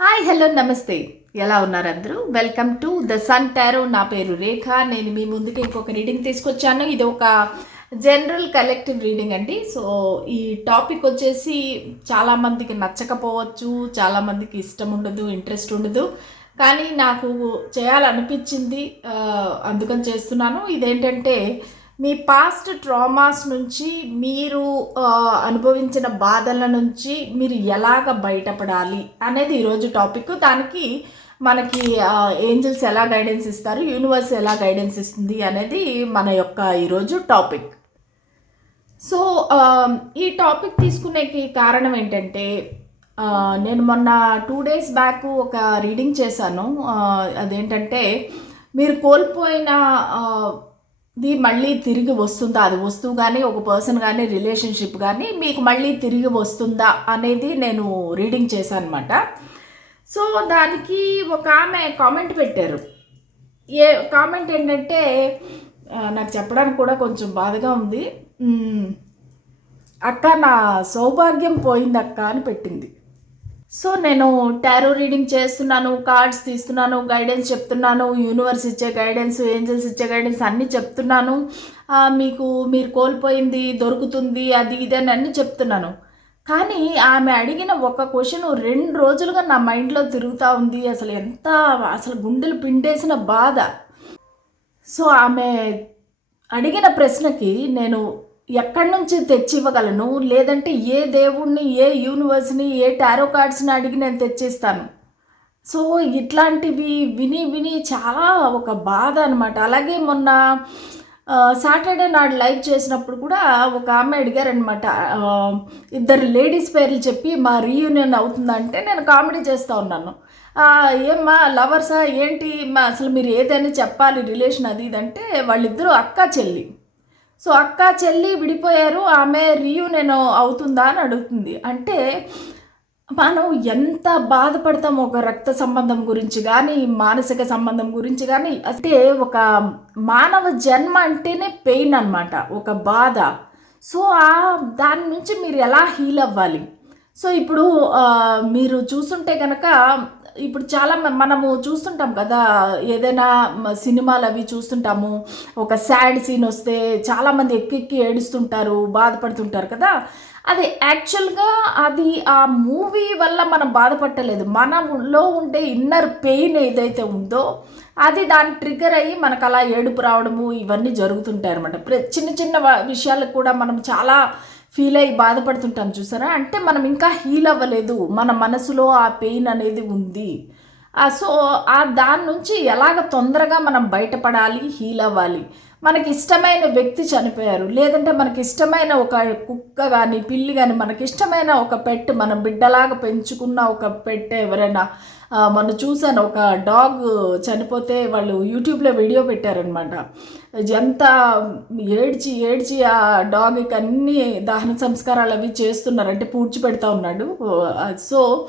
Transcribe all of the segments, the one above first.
Hi hello నమస్తే. ఎలా ఉన్నారు అందరూ welcome to the Sun Tarot నా పేరు రేఖ. నేను మీ ముందుకి ఇంకొక రీడింగ్ తీసుకొచ్చాను. ఇది ఒక జనరల్ కలెక్టివ్ రీడింగ్ అండి. సో ఈ టాపిక్ వచ్చేసి చాలామందికి నచ్చకపోవచ్చు చాలామందికి ఇష్టం ఉండదు ఇంట్రెస్ట్ ఉండదు. కానీ నాకు చేయాలనిపించింది అందుకని చేస్తున్నాను. ఇదేంటంటే మీ పాస్ట్ ట్రామాస్ నుంచి మీరు అనుభవించిన బాధల నుంచి మీరు ఎలాగ బయటపడాలి అనేది ఈరోజు టాపిక్ దానికి మనకి ఏంజల్స్ ఎలా గైడెన్స్ ఇస్తారు యూనివర్స్ ఎలా గైడెన్స్ ఇస్తుంది అనేది మన యొక్క ఈరోజు టాపిక్ సో ఈ టాపిక్ తీసుకునేకి కారణం ఏంటంటే నేను మొన్న టూ డేస్ బ్యాక్ ఒక రీడింగ్ చేశాను. అదేంటంటే మీరు కోల్పోయిన ఇది ది మళ్ళీ తిరిగి వస్తుందా? అది వస్తువు కానీ ఒక పర్సన్ కానీ రిలేషన్షిప్ కానీ మీకు మళ్ళీ తిరిగి వస్తుందా అనేది నేను రీడింగ్ చేశాను అనమాట సో దానికి ఒక ఆమె కామెంట్ పెట్టారు. ఏ కామెంట్ ఏంటంటే నాకు చెప్పడానికి కూడా కొంచెం బాధగా ఉంది. అక్క నా సౌభాగ్యం పోయింది అక్క అని పెట్టింది. సో నేను టారో రీడింగ్ చేస్తున్నాను కార్డ్స్ తీస్తున్నాను గైడెన్స్ చెప్తున్నాను యూనివర్స్ ఇచ్చే గైడెన్స్ ఏంజల్స్ ఇచ్చే గైడెన్స్ అన్నీ చెప్తున్నాను. మీకు మీరు కోల్పోయింది దొరుకుతుంది అది ఇది అని అన్నీ చెప్తున్నాను. కానీ ఆమె అడిగిన ఒక క్వశ్చన్ రెండు రోజులుగా నా మైండ్లో తిరుగుతూ ఉంది. అసలు ఎంత అసలు గుండెలు పిండేసిన బాధ. సో ఆమె అడిగిన ప్రశ్నకి నేను ఎక్కడి నుంచి తెచ్చి ఇవ్వగలను లేదంటే ఏ దేవుణ్ణి ఏ యూనివర్స్ని ఏ టారో కార్డ్స్ని అడిగి నేను తెచ్చిస్తాను? సో ఇట్లాంటివి విని విని చాలా ఒక బాధ అనమాట అలాగే మొన్న సాటర్డే నాడు లైవ్ చేసినప్పుడు కూడా ఒక ఆమె అడిగారనమాట ఇద్దరు లేడీస్ పేర్లు చెప్పి మా రీయూనియన్ అవుతుందంటే నేను కామెడీ చేస్తూ ఉన్నాను. ఏమ్మా లవర్సా ఏంటి? మా అసలు మీరు ఏదైనా చెప్పాలి రిలేషన్ అది ఇది అంటే వాళ్ళిద్దరూ అక్క చెల్లి. సో అక్క చెల్లి విడిపోయారు ఆమె రీయూనియన్ అవుతుందా అని అడుగుతుంది. అంటే మనం ఎంత బాధపడతాం ఒక రక్త సంబంధం గురించి కానీ మానసిక సంబంధం గురించి కానీ అంటే ఒక మానవ జన్మ అంటేనే పెయిన్ అన్నమాట ఒక బాధ. సో ఆ దాని నుంచి మీరు ఎలా హీల్ అవ్వాలి? సో ఇప్పుడు మీరు చూస్తుంటే కనుక ఇప్పుడు చాలా మ- మనము చూస్తుంటాం కదా ఏదైనా సినిమాలు అవి చూస్తుంటాము. ఒక సాడ్ సీన్ వస్తే చాలామంది ఎక్కెక్కి ఏడుస్తుంటారు బాధపడుతుంటారు కదా. అది యాక్చువల్గా అది ఆ మూవీ వల్ల మనం బాధపడలేదు మనలో ఉండే ఇన్నర్ పెయిన్ ఏదైతే ఉందో అది దాని ట్రిగర్ అయ్యి మనకు అలా ఏడుపు రావడము ఇవన్నీ జరుగుతుంటాయి అనమాట చిన్న చిన్న వ- విషయాలకు కూడా మనం చాలా ఫీల్ అయ్యి బాధపడుతుంటాం చూసారా? అంటే మనం ఇంకా హీల్ అవ్వలేదు. మన మనసులో ఆ పెయిన్ అనేది ఉంది. ఆ సో ఆ దాని నుంచి ఎలాగ తొందరగా మనం బయటపడాలి హీల్ అవ్వాలి? మనకి ఇష్టమైన వ్యక్తి చనిపోయారు. లేదంటే మనకి ఇష్టమైన ఒక కుక్క కానీ పిల్లి కానీ మనకి ఇష్టమైన ఒక పెట్ మన బిడ్డలాగా పెంచుకున్న ఒక పెట్ ఎవరైనా మొన్న చూశాను ఒక డాగ్ చనిపోతే వాళ్ళు యూట్యూబ్లో వీడియో పెట్టారనమాట. ఎంత ఏడ్చి ఏడ్చి ఆ డాగ్కి అన్ని దహన సంస్కారాలు అవి చేస్తున్నారు అంటే పూడ్చి పెడతా ఉన్నాడు సో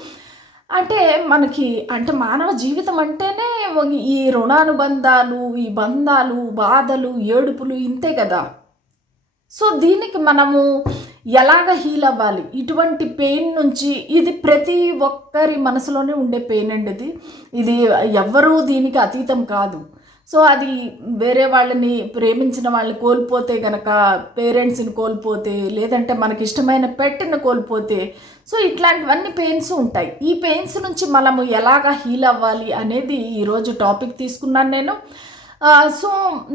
అంటే మనకి అంటే మానవ జీవితం అంటేనే ఈ రుణానుబంధాలు ఈ బంధాలు బాధలు ఏడుపులు ఇంతే కదా. సో దీనికి మనము ఎలాగ హీల్ అవ్వాలి? ఇటువంటి పెయిన్ నుంచి ఇది ప్రతి ఒక్కరి మనసులోనే ఉండే పెయిన్ అండి ఇది. ఇది ఎవ్వరూ దీనికి అతీతం కాదు. సో అది వేరే వాళ్ళని ప్రేమించిన వాళ్ళని కోల్పోతే గనక పేరెంట్స్ని కోల్పోతే లేదంటే మనకి ఇష్టమైన పెట్టిన కోల్పోతే సో ఇట్లాంటివన్నీ పెయిన్స్ ఉంటాయి. ఈ పెయిన్స్ నుంచి మనము ఎలాగ హీల్ అవ్వాలి అనేది ఈరోజు టాపిక్ తీసుకున్నాను నేను. సో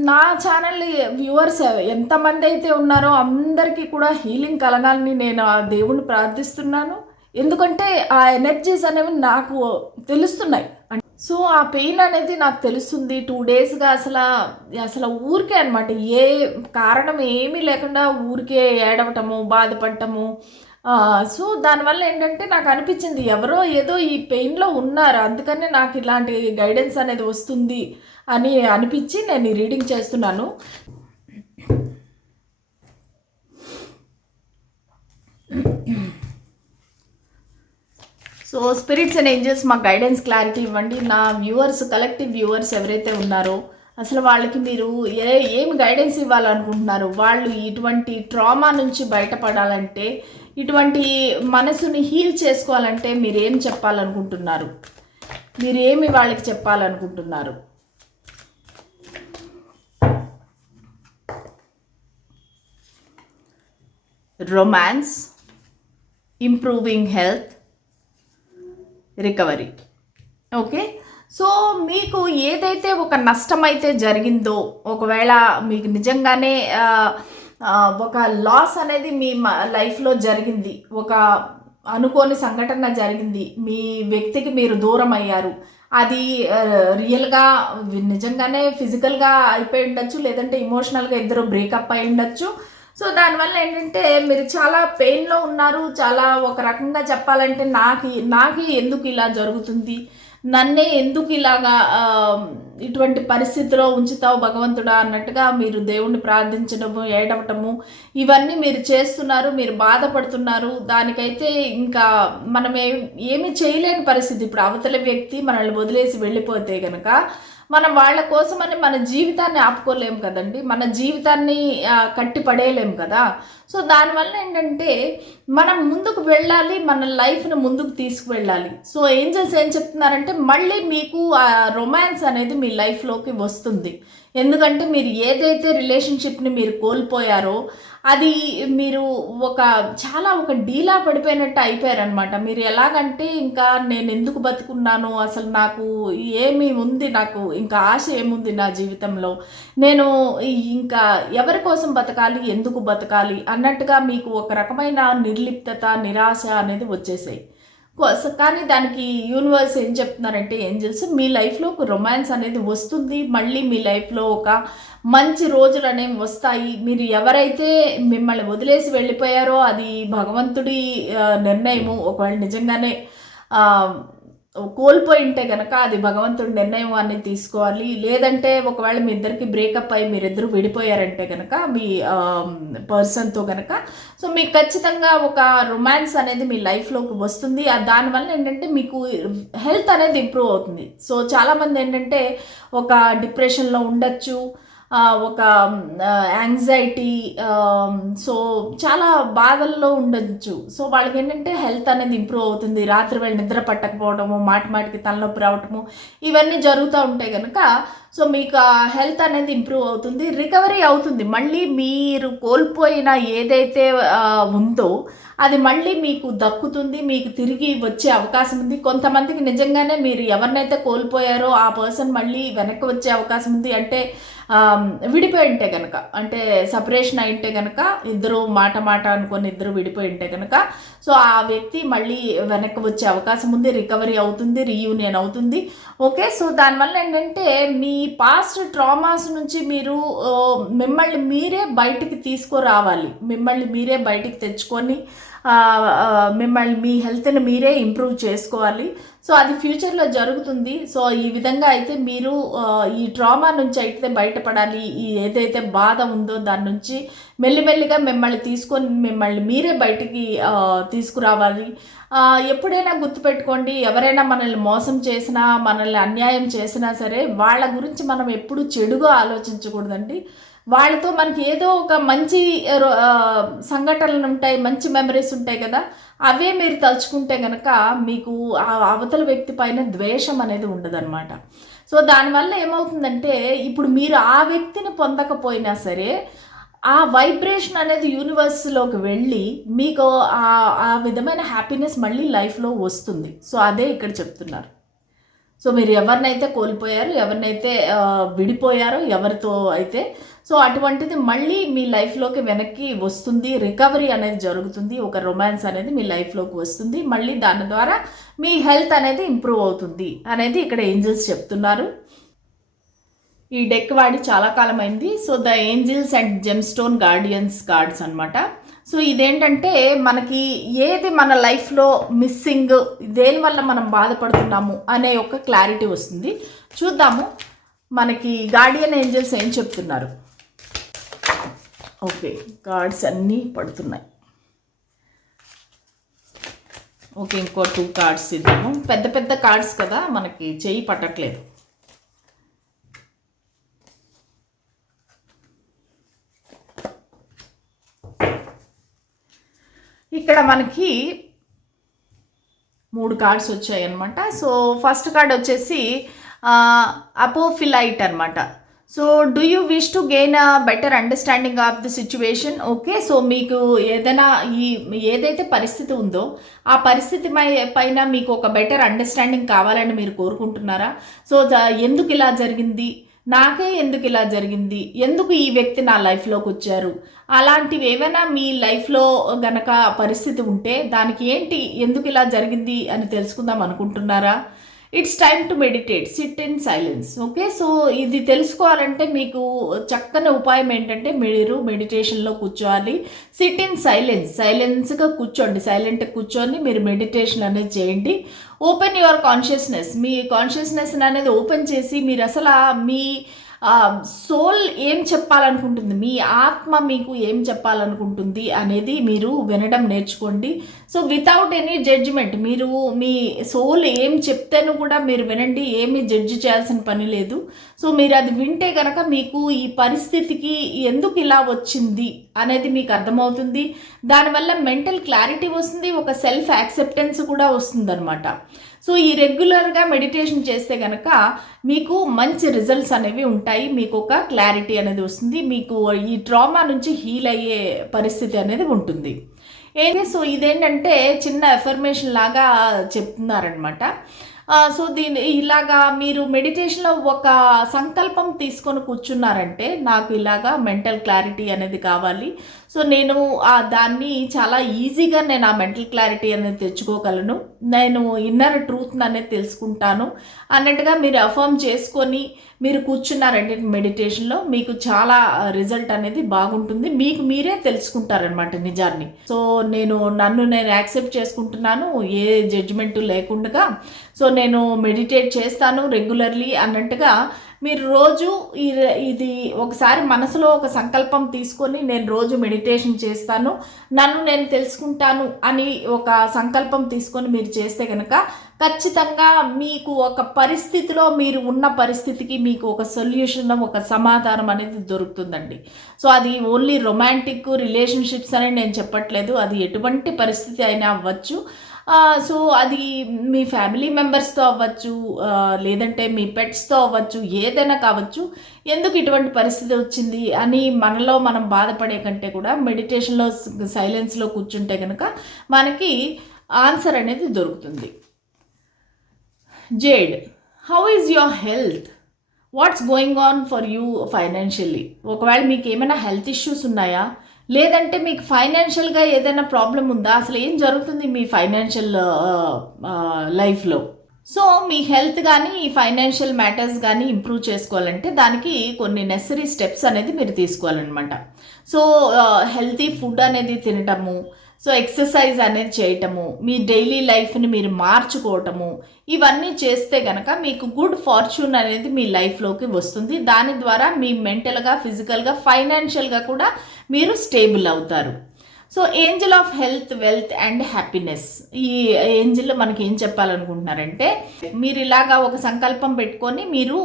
నా ఛానల్ వ్యూవర్స్ ఎంతమంది అయితే ఉన్నారో అందరికీ కూడా హీలింగ్ కలగాలని నేను ఆ దేవుణ్ణి ప్రార్థిస్తున్నాను. ఎందుకంటే ఆ ఎనర్జీస్ అనేవి నాకు తెలుస్తున్నాయి. సో ఆ పెయిన్ అనేది నాకు తెలుస్తుంది. టూ డేస్గా అసలు అసలు ఊరికే అనమాట ఏ కారణం ఏమీ లేకుండా ఊరికే ఏడవటము బాధపడటము. సో దానివల్ల ఏంటంటే నాకు అనిపించింది ఎవరో ఏదో ఈ పెయిన్లో ఉన్నారు. అందుకనే నాకు ఇలాంటి గైడెన్స్ అనేది వస్తుంది. అని అనిపించి నేను ఈ రీడింగ్ చేస్తున్నాను. సో స్పిరిట్స్ అండ్ ఏంజల్స్ మా గైడెన్స్ క్లారిటీ ఇవ్వండి. నా వ్యూవర్స్ కలెక్టివ్ వ్యూవర్స్ ఎవరైతే ఉన్నారో అసలు వాళ్ళకి మీరు ఏ ఏమి గైడెన్స్ ఇవ్వాలనుకుంటున్నారు? వాళ్ళు ఇటువంటి ట్రామా నుంచి బయటపడాలంటే ఇటువంటి మనసుని హీల్ చేసుకోవాలంటే మీరు ఏం చెప్పాలనుకుంటున్నారు? మీరేమి వాళ్ళకి చెప్పాలనుకుంటున్నారు? Romance improving health recovery okay so మీకు ఏదైతే ఒక నష్టం అయితే జరిగిందో ఒకవేళ మీకు నిజంగానే ఒక లాస్ అనేది మీ లైఫ్లో జరిగింది ఒక అనుకోని సంఘటన జరిగింది మీ వ్యక్తికి మీరు దూరం అయ్యారు అది రియల్గా నిజంగానే ఫిజికల్గా అయిపోయి ఉండొచ్చు లేదంటే ఇమోషనల్గా ఇద్దరు బ్రేకప్ అయి ఉండొచ్చు సో దానివల్ల ఏంటంటే మీరు చాలా పెయిన్లో ఉన్నారు. చాలా ఒక రకంగా చెప్పాలంటే నాకు నాకు ఎందుకు ఇలా జరుగుతుంది? నన్నే ఎందుకు ఇలాగా ఇటువంటి పరిస్థితిలో ఉంచుతావు భగవంతుడా అన్నట్టుగా మీరు దేవుణ్ణి ప్రార్థించడము ఏడవటము ఇవన్నీ మీరు చేస్తున్నారు మీరు బాధపడుతున్నారు. దానికైతే ఇంకా మనం ఏమి చేయలేని పరిస్థితి. ఇప్పుడు అవతల వ్యక్తి మనల్ని వదిలేసి వెళ్ళిపోతే కనుక మనం వాళ్ళ కోసమని మన జీవితాన్ని ఆపుకోలేము కదండి. మన జీవితాన్ని కట్టి పడేయలేము కదా. సో దానివల్ల ఏంటంటే మనం ముందుకు వెళ్ళాలి మన లైఫ్ని ముందుకు తీసుకువెళ్ళాలి. సో ఏంజల్స్ ఏం చెప్తున్నారంటే మళ్ళీ మీకు ఆ రొమాన్స్ అనేది మీ లైఫ్లోకి వస్తుంది. ఎందుకంటే మీరు ఏదైతే రిలేషన్షిప్ని మీరు కోల్పోయారో అది మీరు ఒక చాలా ఒక డీలా పడిపోయినట్టు అయిపోయారనమాట మీరు ఎలాగంటే ఇంకా నేను ఎందుకు బతుకున్నాను అసలు నాకు ఏమి ఉంది నాకు ఇంకా ఆశ ఏముంది నా జీవితంలో? నేను ఇంకా ఎవరి కోసం బతకాలి ఎందుకు బతకాలి? అన్నట్టుగా మీకు ఒక రకమైన నిర్లిప్తత నిరాశ అనేది వచ్చేసాయి. కానీ దానికి యూనివర్స్ ఏం చెప్తున్నారంటే ఏంజల్స్ మీ లైఫ్లో ఒక రొమాన్స్ అనేది వస్తుంది. మళ్ళీ మీ లైఫ్లో ఒక మంచి రోజులు అనేవి వస్తాయి. మీరు ఎవరైతే మిమ్మల్ని వదిలేసి వెళ్ళిపోయారో అది భగవంతుడి నిర్ణయము. ఒకవేళ నిజంగానే కోల్పోయి ఉంటే కనుక అది భగవంతుడి నిర్ణయం అని తీసుకోవాలి. లేదంటే ఒకవేళ మీ ఇద్దరికి బ్రేకప్ అయ్యి మీరిద్దరు విడిపోయారంటే కనుక మీ పర్సన్తో కనుక సో మీకు ఖచ్చితంగా ఒక రొమాన్స్ అనేది మీ లైఫ్లోకి వస్తుంది. ఆ దానివల్ల ఏంటంటే మీకు హెల్త్ అనేది ఇంప్రూవ్ అవుతుంది. సో చాలామంది ఏంటంటే ఒక డిప్రెషన్లో ఉండొచ్చు. ఒక యాంగ్జైటీ సో చాలా బాధల్లో ఉండొచ్చు. సో వాళ్ళకి ఏంటంటే హెల్త్ అనేది ఇంప్రూవ్ అవుతుంది. రాత్రి వేళ నిద్ర పట్టకపోవడము మాటి మాటికి తలనొప్పి రావటము ఇవన్నీ జరుగుతూ ఉంటాయి కనుక సో మీకు ఆ హెల్త్ అనేది ఇంప్రూవ్ అవుతుంది రికవరీ అవుతుంది. మళ్ళీ మీరు కోల్పోయిన ఏదైతే ఉందో అది మళ్ళీ మీకు దక్కుతుంది మీకు తిరిగి వచ్చే అవకాశం ఉంది. కొంతమందికి నిజంగానే మీరు ఎవరినైతే కోల్పోయారో ఆ పర్సన్ మళ్ళీ వెనక్కి వచ్చే అవకాశం ఉంది. అంటే విడిపోయి ఉంటే కనుక అంటే సపరేషన్ అయి ఉంటే కనుక ఇద్దరు మాట మాట అనుకొని ఇద్దరు విడిపోయి ఉంటే కనుక సో ఆ వ్యక్తి మళ్ళీ వెనక్కి వచ్చే అవకాశం ఉంది రికవరీ అవుతుంది రీయూనియన్ అవుతుంది. ఓకే సో దానివల్ల ఏంటంటే మీ పాస్ట్ ట్రామాస్ నుంచి మీరు మిమ్మల్ని మీరే బయటికి తీసుకురావాలి. మిమ్మల్ని మీరే బయటికి తెచ్చుకొని మిమ్మల్ని మీ హెల్త్ని మీరే ఇంప్రూవ్ చేసుకోవాలి. సో అది ఫ్యూచర్లో జరుగుతుంది. సో ఈ విధంగా అయితే మీరు ఈ ట్రామా నుంచి అయితే బయటపడాలి. ఈ ఏదైతే బాధ ఉందో దాని నుంచి మెల్లిమెల్లిగా మిమ్మల్ని తీసుకొని మిమ్మల్ని మీరే బయటికి తీసుకురావాలి. ఎప్పుడైనా గుర్తుపెట్టుకోండి ఎవరైనా మనల్ని మోసం చేసినా మనల్ని అన్యాయం చేసినా సరే వాళ్ళ గురించి మనం ఎప్పుడు చెడుగా ఆలోచించకూడదండి. వాళ్ళతో మనకి ఏదో ఒక మంచి సంఘటనలు ఉంటాయి మంచి మెమరీస్ ఉంటాయి కదా అవే మీరు తలుచుకుంటే కనుక మీకు ఆ అవతల వ్యక్తి పైన ద్వేషం అనేది ఉండదన్నమాట. సో దానివల్ల ఏమవుతుందంటే ఇప్పుడు మీరు ఆ వ్యక్తిని పొందకపోయినా సరే ఆ వైబ్రేషన్ అనేది యూనివర్స్లోకి వెళ్ళి మీకు ఆ ఆ విధమైన హ్యాపీనెస్ మళ్ళీ లైఫ్లో వస్తుంది. సో అదే ఇక్కడ చెప్తున్నారు. సో మీరు ఎవరినైతే కోల్పోయారు ఎవరినైతే విడిపోయారో ఎవరితో అయితే సో అటువంటిది మళ్ళీ మీ లైఫ్లోకి వెనక్కి వస్తుంది. రికవరీ అనేది జరుగుతుంది. ఒక రొమాన్స్ అనేది మీ లైఫ్లోకి వస్తుంది. మళ్ళీ దాని ద్వారా మీ హెల్త్ అనేది ఇంప్రూవ్ అవుతుంది అనేది ఇక్కడ ఏంజల్స్ చెప్తున్నారు. ఈ డెక్ వాడి చాలా కాలం అయింది so the angels and gemstone guardians cards అనమాట సో ఇదేంటంటే మనకి ఏది మన లైఫ్లో మిస్సింగ్ దేనివల్ల మనం బాధపడుతున్నాము అనే ఒక క్లారిటీ వస్తుంది. చూద్దాము. మనకి గార్డియన్ ఏంజల్స్ ఏం చెప్తున్నారు? ఓకే కార్డ్స్ అన్నీ పడుతున్నాయి. ఓకే ఇంకో టూ కార్డ్స్ ఇద్దాము. పెద్ద పెద్ద కార్డ్స్ కదా మనకి చెయ్యి పట్టట్లేదు. ఇక్కడ మనకి మూడు కార్డ్స్ వచ్చాయి అనమాట సో ఫస్ట్ కార్డ్ వచ్చేసి అపోఫిలైట్ అనమాట so do you wish to gain a better understanding of the situation okay so మీకు ఏదైనా ఈ ఏదైతే పరిస్థితి ఉందో ఆ పరిస్థితి పైన మీకు ఒక బెటర్ అండర్స్టాండింగ్ కావాలని మీరు కోరుకుంటున్నారా? సో ఎందుకు ఇలా జరిగింది? నాకే ఎందుకు ఇలా జరిగింది? ఎందుకు ఈ వ్యక్తి నా లైఫ్లోకి వచ్చారు? అలాంటివి ఏమైనా మీ లైఫ్లో గనక పరిస్థితి ఉంటే దానికి ఏంటి ఎందుకు ఇలా జరిగింది అని తెలుసుకుందాం అనుకుంటున్నారా? It's time to meditate sit in silence okay so ఇది తెలుసుకోవాలంటే మీకు చక్కని ఉపాయం ఏంటంటే మీరు మెడిటేషన్లో కూర్చోవాలి. సిట్ ఇన్ సైలెన్స్ సైలెన్స్గా కూర్చోండి. సైలెంట్ కూర్చొని మీరు మెడిటేషన్ అనేది చేయండి. ఓపెన్ యువర్ కాన్షియస్నెస్ మీ కాన్షియస్నెస్ అనేది ఓపెన్ చేసి మీరు అసలు మీ సోల్ ఏం చెప్పాలనుకుంటుంది? మీ ఆత్మ మీకు ఏం చెప్పాలనుకుంటుంది అనేది మీరు వినడం నేర్చుకోండి. సో వితౌట్ ఎనీ జడ్జిమెంట్ మీరు మీ సోల్ ఏం చెప్తేను కూడా మీరు వినండి ఏమీ జడ్జి చేయాల్సిన పని లేదు. సో మీరు అది వింటే కనుక మీకు ఈ పరిస్థితికి ఎందుకు ఇలా వచ్చింది అనేది మీకు అర్థమవుతుంది. దానివల్ల మెంటల్ క్లారిటీ వస్తుంది ఒక సెల్ఫ్ యాక్సెప్టెన్స్ కూడా వస్తుందన్నమాట. సో ఈ రెగ్యులర్గా మెడిటేషన్ చేస్తే కనుక మీకు మంచి రిజల్ట్స్ అనేవి ఉంటాయి. మీకు ఒక క్లారిటీ అనేది వస్తుంది. మీకు ఈ ట్రామా నుంచి హీల్ అయ్యే పరిస్థితి అనేది ఉంటుంది. ఏంటి? సో ఇదేంటంటే చిన్న ఎఫర్మేషన్ లాగా చెప్తున్నారనమాట సో దీని ఇలాగా మీరు మెడిటేషన్లో ఒక సంకల్పం తీసుకొని కూర్చున్నారంటే నాకు ఇలాగా మెంటల్ క్లారిటీ అనేది కావాలి. సో నేను ఆ దాన్ని చాలా ఈజీగా నేను ఆ మెంటల్ క్లారిటీ అనేది తెచ్చుకోగలను. నేను ఇన్నర్ ట్రూత్ అనేది తెలుసుకుంటాను. అన్నట్టుగా మీరు అఫర్మ్ చేసుకొని మీరు కూర్చున్నారంటే మెడిటేషన్లో మీకు చాలా రిజల్ట్ అనేది బాగుంటుంది. మీకు మీరే తెలుసుకుంటారనమాట నిజాన్ని. సో నేను నన్ను నేను యాక్సెప్ట్ చేసుకుంటున్నాను ఏ జడ్జిమెంట్ లేకుండా. సో నేను మెడిటేట్ చేస్తాను రెగ్యులర్లీ అన్నట్టుగా మీరు రోజు ఈ ఇది ఒకసారి మనసులో ఒక సంకల్పం తీసుకొని నేను రోజు మెడిటేషన్ చేస్తాను నన్ను నేను తెలుసుకుంటాను అని ఒక సంకల్పం తీసుకొని మీరు చేస్తే కనుక ఖచ్చితంగా మీకు ఒక పరిస్థితిలో మీరు ఉన్న పరిస్థితికి మీకు ఒక సొల్యూషన్ ఒక సమాధానం అనేది దొరుకుతుందండి. సో అది ఓన్లీ రొమాంటిక్ రిలేషన్షిప్స్ అని నేను చెప్పట్లేదు. అది ఎటువంటి పరిస్థితి అయినా అవ్వచ్చు. సో అది మీ ఫ్యామిలీ మెంబర్స్తో అవ్వచ్చు లేదంటే మీ పెట్స్తో అవ్వచ్చు ఏదైనా కావచ్చు ఎందుకు ఇటువంటి పరిస్థితి వచ్చింది అని మనలో మనం బాధపడే కంటే కూడా మెడిటేషన్లో సైలెన్స్లో కూర్చుంటే కనుక మనకి ఆన్సర్ అనేది దొరుకుతుంది. Jade how is your health? What's going on for you financially? ఒకవేళ మీకు ఏమైనా హెల్త్ ఇష్యూస్ ఉన్నాయా? లేదంటే మీకు ఫైనాన్షియల్గా ఏదైనా ప్రాబ్లం ఉందా? అసలు ఏం జరుగుతుంది మీ ఫైనాన్షియల్ లైఫ్లో సో మీ హెల్త్ కానీ ఈ ఫైనాన్షియల్ మ్యాటర్స్ కానీ ఇంప్రూవ్ చేసుకోవాలంటే దానికి కొన్ని నెసరీ స్టెప్స్ అనేది మీరు తీసుకోవాలన్నమాట. సో హెల్తీ ఫుడ్ అనేది తినటము సో ఎక్సర్సైజ్ అనేది చేయటము మీ డైలీ లైఫ్ని మీరు మార్చుకోవటము ఇవన్నీ చేస్తే కనుక మీకు గుడ్ ఫార్చ్యూన్ అనేది మీ లైఫ్లోకి వస్తుంది. దాని ద్వారా మీ మెంటల్గా ఫిజికల్గా ఫైనాన్షియల్గా కూడా మీరు స్టేబుల్ అవుతారు. So angel of health wealth and happiness ఈ ఏంజిల్ మనకి ఏం చెప్పాలనుకుంటున్నారంటే మీరు ఇలాగా ఒక సంకల్పం పెట్టుకొని మీరు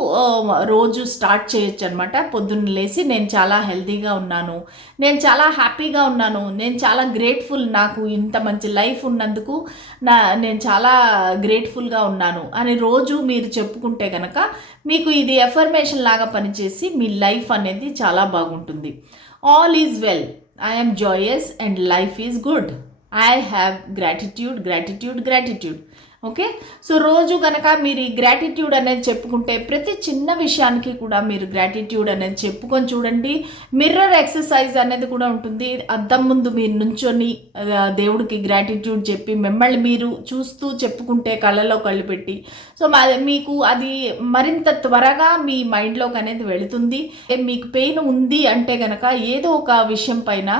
రోజు స్టార్ట్ చేయొచ్చు అనమాట పొద్దున్న లేచి నేను చాలా హెల్తీగా ఉన్నాను నేను చాలా హ్యాపీగా ఉన్నాను నేను చాలా గ్రేట్ఫుల్ నాకు ఇంత మంచి లైఫ్ ఉన్నందుకు నా నేను చాలా గ్రేట్ఫుల్గా ఉన్నాను అని రోజు మీరు చెప్పుకుంటే కనుక మీకు ఇది ఎఫర్మేషన్ లాగా పనిచేసి మీ లైఫ్ అనేది చాలా బాగుంటుంది. All is well I am joyous and life is good. I have gratitude, gratitude, gratitude. Okay? So రోజు కనుక మీరు ఈ గ్రాటిట్యూడ్ అనేది చెప్పుకుంటే ప్రతి చిన్న విషయానికి కూడా మీరు గ్రాటిట్యూడ్ అనేది చెప్పుకొని చూడండి. మిర్రర్ ఎక్సర్సైజ్ అనేది కూడా ఉంటుంది. అద్దం ముందు మీరు నుంచొని దేవుడికి గ్రాటిట్యూడ్ చెప్పి మిమ్మల్ని మీరు చూస్తూ చెప్పుకుంటే కళ్ళలో కళ్ళు పెట్టి. సో మా మీకు అది మరింత త్వరగా మీ మైండ్లోకి అనేది వెళుతుంది. మీకు పెయిన్ ఉంది అంటే కనుక ఏదో ఒక విషయం పైన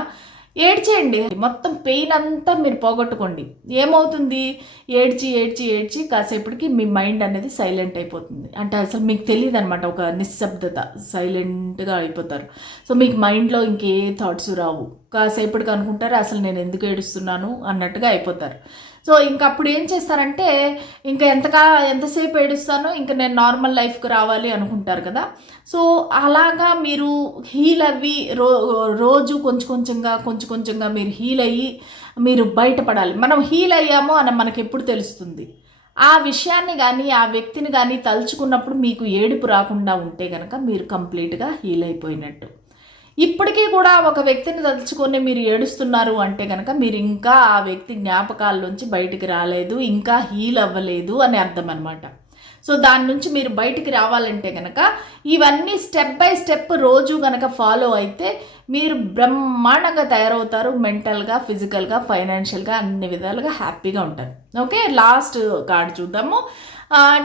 ఏడ్చేయండి. మొత్తం పెయిన్ అంతా మీరు పోగొట్టుకోండి. ఏమవుతుంది? ఏడ్చి ఏడ్చి ఏడ్చి కాసేపటికి మీ మైండ్ అనేది సైలెంట్ అయిపోతుంది. అంటే అసలు మీకు తెలియదు అనమాట ఒక నిశ్శబ్దత సైలెంట్గా అయిపోతారు. సో మీకు మైండ్లో ఇంకే థాట్స్ రావు. కాసేపటికి అనుకుంటారు అసలు నేను ఎందుకు ఏడుస్తున్నాను అన్నట్టుగా అయిపోతారు. సో ఇంకా అప్పుడు ఏం చేస్తారంటే ఇంకా ఎంతగా ఎంతసేపు ఏడుస్తానో ఇంకా నేను నార్మల్ లైఫ్కి రావాలి అనుకుంటారు కదా. సో అలాగా మీరు హీల్ అవ్వి రో రోజు కొంచెం కొంచెంగా కొంచెం కొంచెంగా మీరు హీల్ అయ్యి మీరు బయటపడాలి. మనం హీల్ అయ్యామో అని మనకి ఎప్పుడు తెలుస్తుంది. ఆ విషయాన్ని కానీ ఆ వ్యక్తిని కానీ తలుచుకున్నప్పుడు మీకు ఏడుపు రాకుండా ఉంటే కనుక మీరు కంప్లీట్గా హీల్ అయిపోయినట్టు. ఇప్పటికీ కూడా ఒక వ్యక్తిని తలుచుకొని మీరు ఏడుస్తున్నారు అంటే కనుక మీరు ఇంకా ఆ వ్యక్తి జ్ఞాపకాల నుంచి బయటికి రాలేదు ఇంకా హీల్ అవ్వలేదు అని అర్థం అనమాట సో దాని నుంచి మీరు బయటికి రావాలంటే కనుక ఇవన్నీ స్టెప్ బై స్టెప్ రోజు కనుక ఫాలో అయితే మీరు బ్రహ్మాండంగా తయారవుతారు మెంటల్గా ఫిజికల్గా ఫైనాన్షియల్గా అన్ని విధాలుగా హ్యాపీగా ఉంటారు. ఓకే లాస్ట్ కార్డ్ చూద్దాము.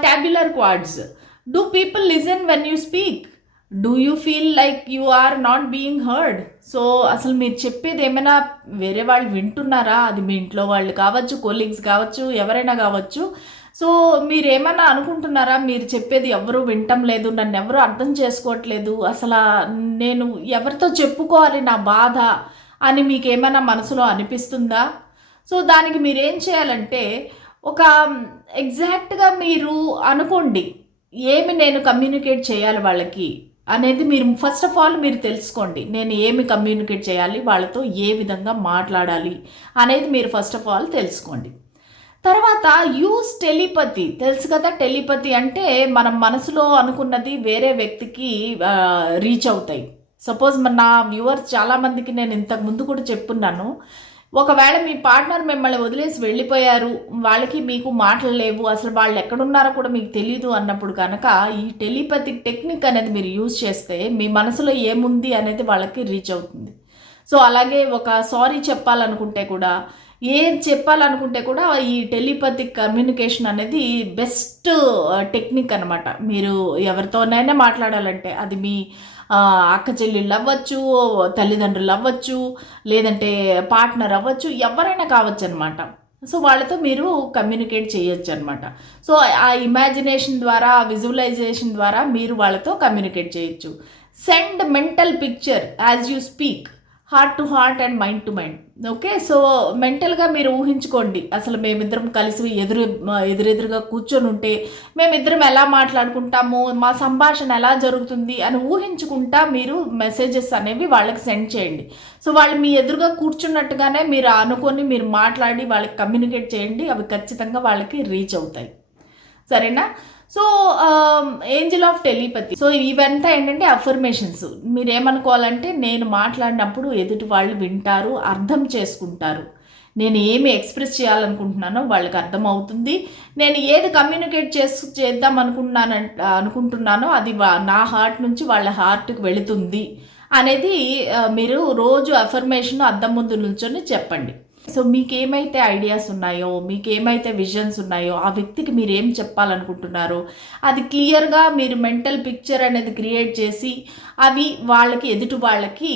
Tabular cards do people listen when you speak? Do you feel like you are not being heard so అసలు మీరు చెప్పేది ఏమైనా వేరే వాళ్ళు వింటున్నారా? అది మీ ఇంట్లో వాళ్ళు కావచ్చు కొలీగ్స్ కావచ్చు ఎవరైనా కావచ్చు. సో మీరు ఏమైనా అనుకుంటున్నారా? మీరు చెప్పేది ఎవరు వింటం లేదు నన్ను ఎవరు అర్థం చేసుకోవట్లేదు అసలు నేను ఎవరితో చెప్పుకోవాలి నా బాధ అని మీకు ఏమైనా మనసులో అనిపిస్తుందా? సో దానికి మీరేం చేయాలంటే ఒక ఎగ్జాక్ట్గా మీరు అనుకోండి ఏమి నేను కమ్యూనికేట్ చేయాలి వాళ్ళకి? అనేది మీరు ఫస్ట్ ఆఫ్ ఆల్ మీరు తెలుసుకోండి. నేను ఏమి కమ్యూనికేట్ చేయాలి? వాళ్ళతో ఏ విధంగా మాట్లాడాలి? అనేది మీరు ఫస్ట్ ఆఫ్ ఆల్ తెలుసుకోండి. తర్వాత యూస్ టెలిపతి తెలుసు కదా టెలిపతి అంటే మనం మనసులో అనుకున్నది వేరే వ్యక్తికి రీచ్ అవుతాయి. సపోజ్ నా వ్యూవర్స్ చాలామందికి నేను ఇంతకు ముందు కూడా చెప్పున్నాను. ఒకవేళ మీ పార్ట్నర్ మిమ్మల్ని వదిలేసి వెళ్ళిపోయారు వాళ్ళకి మీకు మాటలు లేవు అసలు వాళ్ళు ఎక్కడున్నారో కూడా మీకు తెలియదు అన్నప్పుడు కనుక ఈ టెలిపతి టెక్నిక్ అనేది మీరు యూజ్ చేస్తే మీ మనసులో ఏముంది అనేది వాళ్ళకి రీచ్ అవుతుంది. సో అలాగే ఒక సారీ చెప్పాలనుకుంటే కూడా ఏం చెప్పాలనుకుంటే కూడా ఈ టెలిపతిక్ కమ్యూనికేషన్ అనేది బెస్ట్ టెక్నిక్ అనమాట మీరు ఎవరితోనైనా మాట్లాడాలంటే అది మీ అక్క చెల్లెళ్ళు అవ్వచ్చు తల్లిదండ్రులు అవ్వచ్చు లేదంటే పార్ట్నర్ అవ్వచ్చు ఎవరైనా కావచ్చు అనమాట సో వాళ్ళతో మీరు కమ్యూనికేట్ చేయొచ్చు అనమాట సో ఆ ఇమాజినేషన్ ద్వారా విజువలైజేషన్ ద్వారా మీరు వాళ్ళతో కమ్యూనికేట్ చేయొచ్చు. Send mental picture as you speak heart to heart and mind to mind. Okay? So మెంటల్గా మీరు ఊహించుకోండి. అసలు మేమిద్దరం కలిసి ఎదురు ఎదురెదురుగా కూర్చొని ఉంటే మేమిద్దరం ఎలా మాట్లాడుకుంటాము మా సంభాషణ ఎలా జరుగుతుంది అని ఊహించుకుంటా మీరు మెసేజెస్ అనేవి వాళ్ళకి సెండ్ చేయండి. సో వాళ్ళు మీ ఎదురుగా కూర్చున్నట్టుగానే మీరు అనుకొని మీరు మాట్లాడి వాళ్ళకి కమ్యూనికేట్ చేయండి. అవి ఖచ్చితంగా వాళ్ళకి రీచ్ అవుతాయి. సరేనా? So angel of telepathy so ఇవంతా ఏంటంటే అఫర్మేషన్స్ మీరు ఏమనుకోవాలంటే నేను మాట్లాడినప్పుడు ఎదుటి వాళ్ళు వింటారు అర్థం చేసుకుంటారు. నేను ఏమి ఎక్స్ప్రెస్ చేయాలనుకుంటున్నానో వాళ్ళకి అర్థమవుతుంది. నేను ఏది కమ్యూనికేట్ చేసు చేద్దాం అనుకుంటున్నాను అనుకుంటున్నానో అది నా హార్ట్ నుంచి వాళ్ళ హార్ట్కి వెళుతుంది. అనేది మీరు రోజు అఫర్మేషన్ అద్దం ముందు నుంచొని చెప్పండి. సో మీకు ఏమైతే ఐడియాస్ ఉన్నాయో మీకు ఏమైతే విజన్స్ ఉన్నాయో ఆ వ్యక్తికి మీరు ఏం చెప్పాలనుకుంటున్నారో అది క్లియర్గా మీరు మెంటల్ పిక్చర్ అనేది క్రియేట్ చేసి అవి వాళ్ళకి ఎదుటి వాళ్ళకి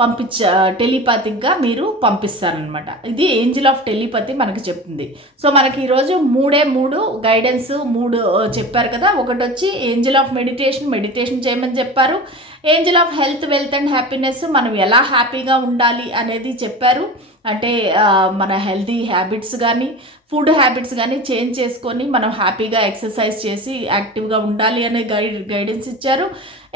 పంపించ టెలిపాతిక్గా మీరు పంపిస్తారనమాట ఇది ఏంజిల్ ఆఫ్ టెలిపతి మనకి చెప్తుంది. సో మనకి ఈరోజు మూడే మూడు గైడెన్స్ మూడు చెప్పారు కదా. ఒకటి వచ్చి ఏంజిల్ ఆఫ్ మెడిటేషన్ మెడిటేషన్ చేయమని చెప్పారు. Angel of health wealth and happiness మనం ఎలా హ్యాపీగా ఉండాలి అనేది చెప్పారు. అంటే మన హెల్తీ హ్యాబిట్స్ కానీ ఫుడ్ హ్యాబిట్స్ కానీ చేంజ్ చేసుకొని మనం హ్యాపీగా ఎక్సర్సైజ్ చేసి యాక్టివ్గా ఉండాలి అనే గైడ్ గైడెన్స్ ఇచ్చారు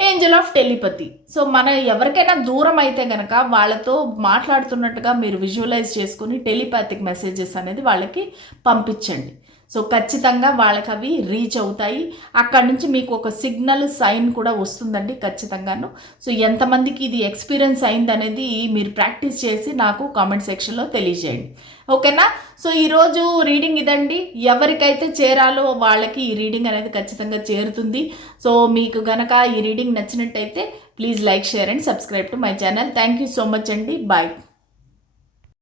ఏంజల్ ఆఫ్ టెలిపతి. సో మన ఎవరికైనా దూరం అయితే కనుక వాళ్ళతో మాట్లాడుతున్నట్టుగా మీరు విజువలైజ్ చేసుకుని టెలిపాతిక్ మెసేజెస్ అనేది వాళ్ళకి పంపించండి. సో ఖచ్చితంగా వాళ్ళకి అవి రీచ్ అవుతాయి. అక్కడ నుంచి మీకు ఒక సిగ్నల్ సైన్ కూడా వస్తుందండి ఖచ్చితంగాను. సో ఎంతమందికి ఇది ఎక్స్పీరియన్స్ అయింది అనేది మీరు ప్రాక్టీస్ చేసి నాకు కామెంట్ సెక్షన్లో తెలియజేయండి. ఓకేనా? సో ఈరోజు రీడింగ్ ఇదండి. ఎవరికైతే చేరాలో వాళ్ళకి ఈ రీడింగ్ అనేది ఖచ్చితంగా చేరుతుంది. సో మీకు గనక ఈ రీడింగ్ నచ్చినట్టయితే please like share and subscribe to my channel thank you so much అండి. బాయ్